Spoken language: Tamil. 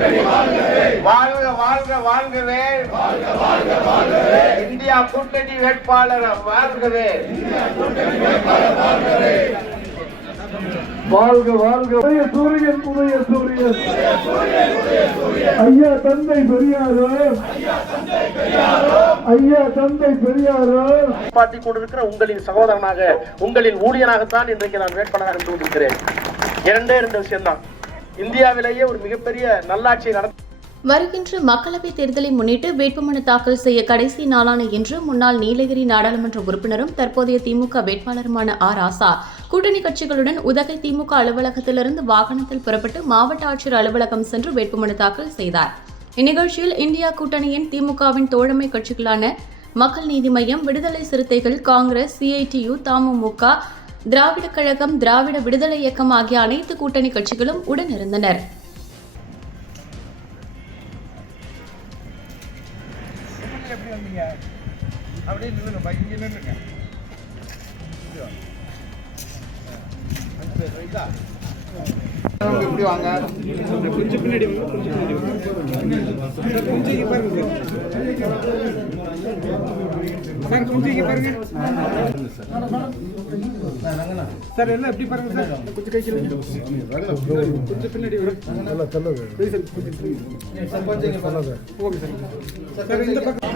வாழ்க வாழ்க வாழ்கவே. இந்தியா கூட்டணி வேட்பாளர் வாழ்கவே. வாழ்க வாழ்க. உதய சூரியன் உதய சூரியன். ஐயா தந்தை பெரியாரோ, ஐயா தந்தை பெரியாரோ. பாட்டிக் கொண்டிருக்கிற உங்களின் சகோதரனாக, உங்களின் ஊழியனாகத்தான் இன்றைக்கு நான் வேட்பாளராக இருந்து கொண்டிருக்கிறேன். இரண்டு விஷயம்தான். இந்தியாவிலேயே ஒரு மிகப்பெரிய நல்லாட்சியை நடத்த வருகின்ற மக்களவைத் தேர்தலை முன்னிட்டு வேட்புமனு தாக்கல் செய்ய கடைசி நாளான இன்று முன்னாள் நீலகிரி நாடாளுமன்ற உறுப்பினரும் தற்போதைய திமுக வேட்பாளருமான ராசா கூட்டணி கட்சிகளுடன் உதகை திமுக அலுவலகத்திலிருந்து வாகனத்தில் புறப்பட்டு மாவட்ட ஆட்சியர் அலுவலகம் சென்று வேட்புமனு தாக்கல் செய்தார். இந்நிகழ்ச்சியில் இந்தியா கூட்டணியின் திமுகவின் தோழமை கட்சிகளான மக்கள் நீதி மய்யம், விடுதலை சிறுத்தைகள், காங்கிரஸ், CITU, தமுமுக, திராவிட கழகம், திராவிட விடுதலை இயக்கம் ஆகிய அனைத்து கூட்டணி கட்சிகளும் உடனிருந்தனர். இப்படி வாங்க, கொஞ்சம் பின்னாடி பாருங்க சார். எல்லாம் எப்படி பாருங்க சார், கொஞ்சம் கை கொஞ்சம் பின்னாடி ஓகே சார். இந்த பக்கம்